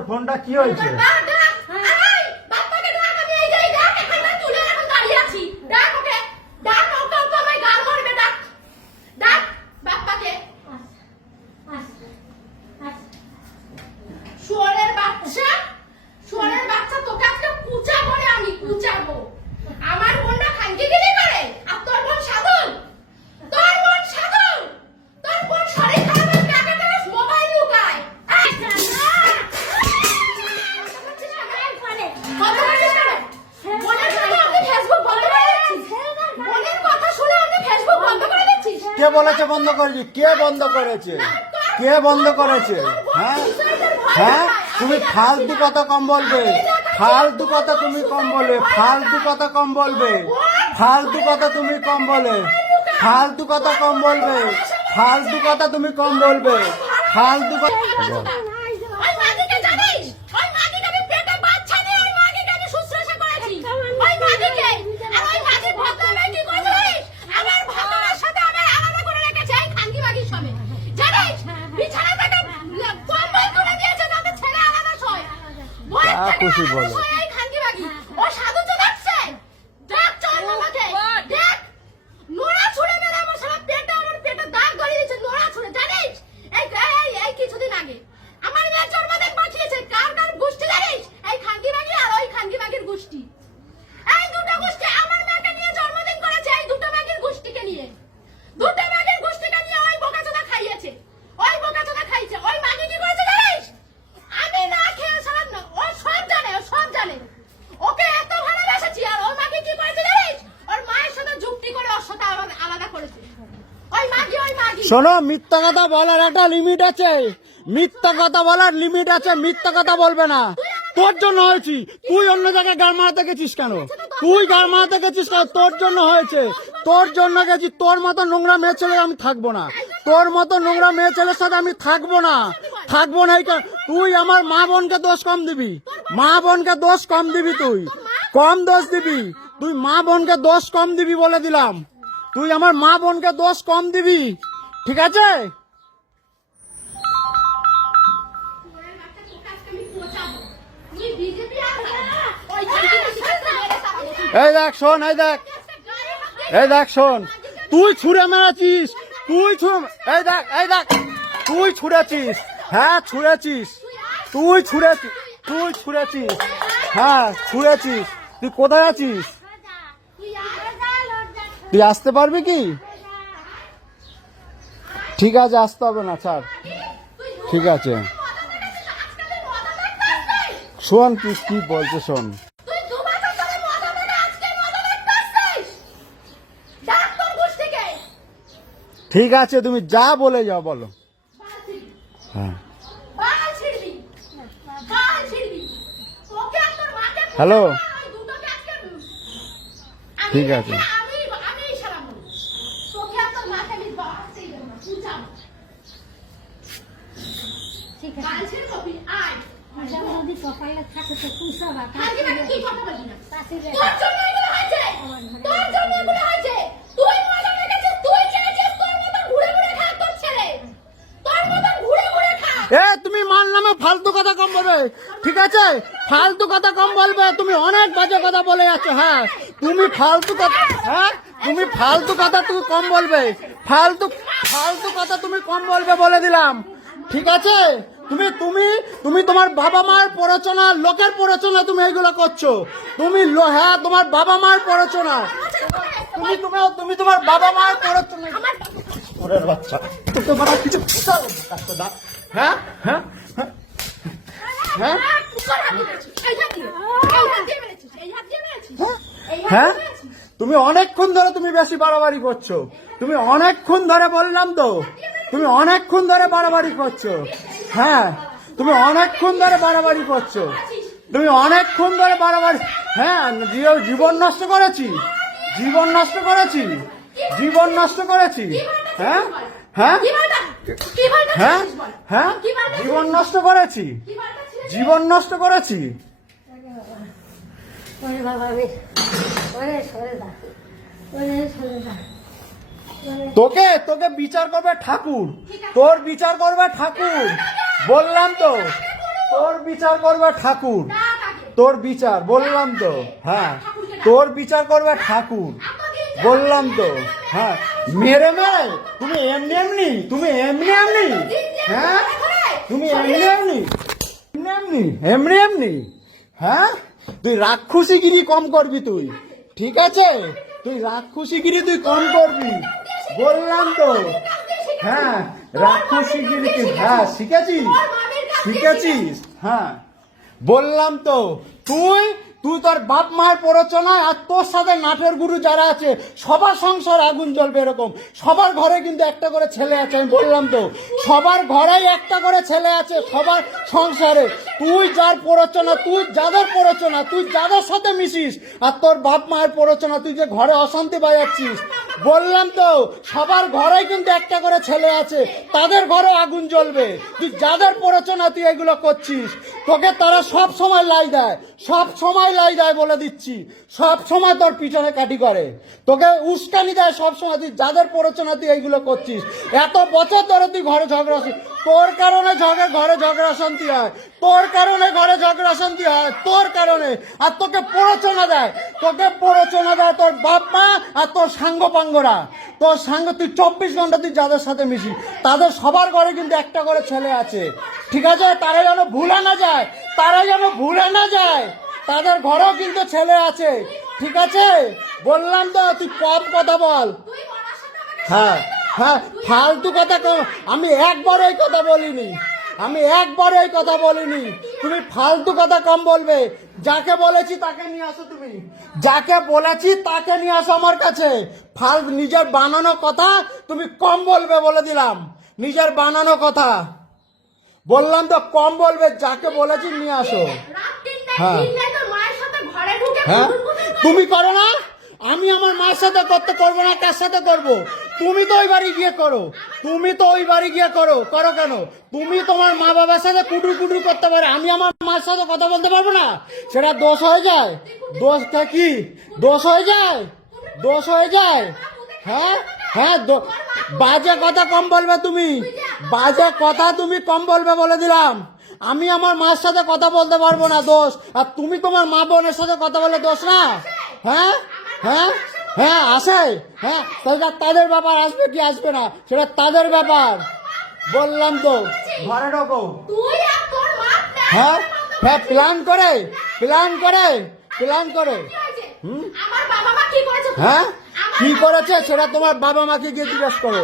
তোর ফোনটা কি হয়েছে? কে বলেছে বন্ধ করেছি? কে বন্ধ করেছে? কে বন্ধ করেছে? হ্যাঁ হ্যাঁ, তুমি ফালতু কথা কম বলবে, ফালতু কথা তুমি কম বলবে, ফালতু কথা কম বলবে, ফালতু কথা তুমি কম বলে, ফালতু কথা কম বলবে, ফালতু কথা তুমি কম বলবে, ফালতু কথা। খুশি বলো কিছুদিন আগে আমার মেয়ে জন্মদিন পাঠিয়েছে। কার কার গোষ্ঠী জানিস? এই খানকি বাগি আর ওই খানকি বাগির গোষ্ঠী। এই দুটো গোষ্ঠী আমার মেয়েকে নিয়ে জন্মদিন করেছে। এই দুটো বাগির গোষ্ঠীকে নিয়ে, দুটো বাগির গোষ্ঠীকে নিয়ে ওই বোকাচোদা খাইয়েছে, ওই বোকাচোদা খাইছে। ওই মাগি কি করেছে জানিস? আমি না খেয়ে সারা ও সব জানে, ও সব জানে। ওকে এত ভালোবেসেছি আর ওর মাগি কি করেছে জানিস? ওর মায়ের সাথে যুক্তি করে ওর সাথে আলাদা করেছে। ওই মাগি, ওই মাগি। শোনো, মিথ্যা কথা বলার একটা লিমিট আছে, মিথ্যা কথা বলার লিমিট আছে, মিথ্যা কথা বলবে না। তোর জন্য হয়েছি, তুই অন্য জায়গায় গাল মারাতে গেছিস কেন? তুই গাল মারাতে গেছিস কেন? তোর জন্য হয়েছে, তোর জন্য গেছি। তোর মতো নোংরা মেয়ে ছেলে আমি থাকবো না, তোর মতো নোংরা মেয়ে ছেলের সাথে আমি থাকবো না, থাকবো না। তুই আমার মা বোনকে দোষ কম দিবি, মা বোনকে দোষ কম দিবি, তুই কম দোষ দিবি, তুই মা বোনকে দোষ কম দিবি বলে দিলাম। তুই আমার মা বোনকে দোষ কম দিবি, ঠিক আছে? এই দেখ শোন, এই দেখ, এই দেখ শোন, তুই ছুঁড়ে মেরেছিস, তুই এই দেখ, এই দেখ, তুই ছুঁড়েছিস, হ্যাঁ ছুঁড়েছিস, তুই ছুঁড়েছিস, তুই ছুঁড়েছিস, হ্যাঁ ছুঁড়েছিস। তুই কোথায় আছিস? তুই আসতে পারবি কি? ঠিক আছে, আসতে হবে না, ছাড়, ঠিক আছে। শোন, তুই কি বলছে শোন। ঠিক আছে, তুমি যা বলে যাও বলো। হ্যাঁ, হ্যালো, ঠিক আছে। তুমি মার নামে ফালতু কথা কম বলবে, ঠিক আছে? ফালতু কথা কম বলবে, তুমি অনেক বাজে কথা বলে যাচ্ছ। হ্যাঁ, তুমি ফালতু কথা, হ্যাঁ তুমি ফালতু কথা তুমি কম বলবে, ফালতু ফালতু কথা তুমি কম বলবে বলে দিলাম, ঠিক আছে? তুমি তুমি তুমি তোমার বাবা মার প্ররোচনা, লোকের প্ররোচনা তুমি এইগুলো করছো। তুমি হ্যাঁ, তোমার বাবা মার প্ররোচনা, তুমি তোমার বাবা মার প্ররোচনা। ওরের বাচ্চা, তোমার কিছু হ্যাঁ হ্যাঁ হ্যাঁ হ্যাঁ, তুমি অনেকক্ষণ ধরে তুমি বেশি বাড়াবাড়ি করছো, তুমি অনেকক্ষণ ধরে বললাম তো, তুমি অনেকক্ষণ ধরে বাড়াবাড়ি করছো। হ্যাঁ, তুমি অনেকক্ষণ ধরে বাড়াবাড়ি করছো, তুমি অনেকক্ষণ ধরে বাড়াবাড়ি। হ্যাঁ, জীবন নষ্ট করেছি, জীবন নষ্ট করেছি, জীবন নষ্ট করেছি। হ্যাঁ হ্যাঁ হ্যাঁ হ্যাঁ, জীবন নষ্ট করেছি, জীবন নষ্ট করেছি। তোকে তোকে বিচার করবে ঠাকুর, তোর বিচার করবে ঠাকুর, বললাম তো, তোর বিচার করবে ঠাকুর, না কাকে? তোর বিচার বললাম তো। হ্যাঁ, তোর বিচার করবে ঠাকুর বললাম তো। হ্যাঁ, মেরে মেরে তুমি এমনি এমনি, তুমি এমনি এমনি, হ্যাঁ তুমি এমনি এমনি, এমনি এমনি এমনি, হ্যাঁ তুই রাক্ষসীগিরি কম করবি তুই, ঠিক আছে? তুই রাক্ষসীগিরি তুই কম করবি বললাম তো। হ্যাঁ, রাক্ষসীগিরি তুই হ্যাঁ শিখেছিস, শিখেছিস। হ্যাঁ বললাম তো, তুই তুই তোর বাপ মায়ের প্ররোচনায় আর তোর সাথে নাটের গুরু যারা আছে সবার সংসার আগুন জ্বলবে এরকম। সবার ঘরে কিন্তু একটা করে ছেলে আছে, আমি বললাম তো সবার ঘরেই একটা করে ছেলে আছে, সবার সংসারে। তুই যার প্ররোচনা, তুই যাদের প্ররোচনা, তুই যাদের সাথে মিশিস আর তোর বাপ মায়ের প্ররোচনা, তুই যে ঘরে অশান্তি বাজাচ্ছিস, বললাম তো সবার ঘরেই কিন্তু একটা করে ছেলে আছে, তাদের ঘরে আগুন জ্বলবে। তুই যাদের প্ররোচনা তুই এগুলো করছিস, তোকে তারা সব সময় লাই দেয়, সব সময় লাই দেয় বলে দিচ্ছি, সব সময় তোর পিছনে কাটি করে, তোকে উস্কানি দেয় সব সময়। তুই যাদের প্ররোচনা তুই এইগুলো করছিস, এত বছর ধরে তুই ঘরে ঝগড়া, তোর কারণে ঘরে ঝগড়া শান্তি হয়, তোর কারণে ঘরে ঝগড়া শান্তি হয়, তোর কারণে। আর তোকে প্ররোচনা দেয়, তোকে প্ররোচনা দেয় তোর বাপ মা আর তোর সাঙ্গ পাঙ্গরা, তোর সাঙ্গ। তুই 24 ঘন্টা তুই যাদের সাথে মিশি, তাদের সবার ঘরে কিন্তু একটা করে ছেলে আছে, ঠিক আছে? তারা যেন ভুলে না যায়, তারা যেন ভুলে না যায়, তাদের ঘরেও কিন্তু ছেলে আছে, ঠিক আছে? বললাম তো তুই কম কথা বল। তুই ওনার সাথে আমাকে হ্যাঁ হ্যাঁ, ফালতু কথা কম। আমি একবার এই কথা বলিনি, আমি একবার এই কথা বলিনি। তুমি ফালতু কথা কম বলবে। যাকে বলেছি তাকে নিয়ে আসো, তুমি যাকে বলেছি তাকে নিয়ে আসো আমার কাছে। নিজের বানানো কথা তুমি কম বলবে বলে দিলাম, নিজের বানানো কথা বললাম তো কম বলবে। যাকে বলেছি নিয়ে আসো। রাত তিনটায় হ্যাঁ। তোর মায়ের সাথে ঘরে ঢুকে হ্যাঁ, গুড়গুড় করে তুমি করো না, আমি আমার মার সাথে করতে করবো না, কার সাথে করবো? তুমি তো ওই বাড়ি গিয়ে করো, তুমি তো ওই বাড়ি গিয়ে করো। করো কেন? তুমি তোমার মা বাবার সাথে কুটুর কুটুর করতে পারো, আমি আমার মার সাথে কথা বলতে পারবো না? সেটা দোষ হয়ে যায়? দোষটা কি দোষ হয়ে যায়? দোষ হয়ে যায়? হ্যাঁ হ্যাঁ, বাজে কথা কম বলবে তুমি, বাজে কথা তুমি কম বলবে বলে দিলাম। আমি আমার মার সাথে কথা বলতে পারবো না, দোষ। আর তুমি তোমার মা বোনের সাথে কথা বলে দোষ না? হ্যাঁ হ্যাঁ হ্যাঁ, আসে। হ্যাঁ, সেটা তাদের ব্যাপার, আসবে কি আসবে না সেটা তাদের ব্যাপার। বললাম তো ঘরে ঢোকো। তুই আর তোর মা হ্যাঁ হ্যাঁ, প্ল্যান করে প্ল্যান করে প্ল্যান করে। আমার বাবা মা কি করেছে? হ্যাঁ, কি করেছে সেটা তোমার বাবা মাকে গিয়ে জিজ্ঞেস করো।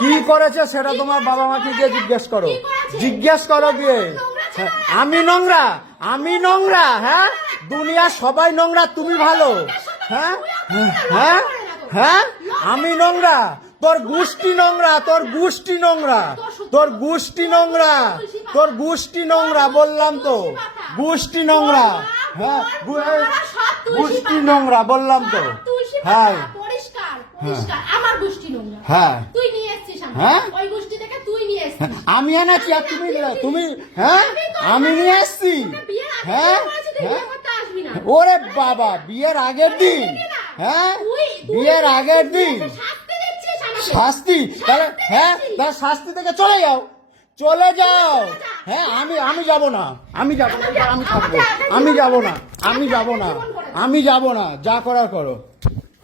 কি করেছে সেটা তোমার বাবা মাকে গিয়ে জিজ্ঞেস করো, জিজ্ঞেস করো গিয়ে। হ্যাঁ, আমি নোংরা, আমি নোংরা? হ্যাঁ, দুনিয়া সবাই নোংরা, তুমি ভালো? হ্যাঁ হ্যাঁ হ্যাঁ, আমি নোংরা? তোর গোষ্ঠী নোংরা, তোর গোষ্ঠী নোংরা, তোর গোষ্ঠী নোংরা, তোর গোষ্ঠী নোংরা। বললাম তো গোষ্ঠী নোংরা। হ্যাঁ, গোষ্ঠী নোংরা বললাম তো। হ্যাঁ পরিষ্কার পরিষ্কার আমার গোষ্ঠী নোংরা। হ্যাঁ, তুই নিয়ে এসেছিস হ্যাঁ? ওই গোষ্ঠী থেকে, তুই নিয়ে এসেছিস। আমি এনেছি আর তুমি তুমি হ্যাঁ, আমি নিয়ে এসছি। বিয়ের আগে হ্যাঁ তুই হ্যাঁ, করতে আসবি না। ওরে বাবা, বিয়ের আগের দিন? হ্যাঁ, বিয়ের আগের দিন শাস্তি দিচ্ছিস আমাকে। শাস্তি? তাহলে হ্যাঁ, তাহলে শাস্তি থেকে চলে যাও, চলে যাও। হ্যাঁ, আমি যাব না, আমি যাব না, আমি থাকবো, আমি যাব না, আমি যাব না, আমি যাব না, যা করার করো।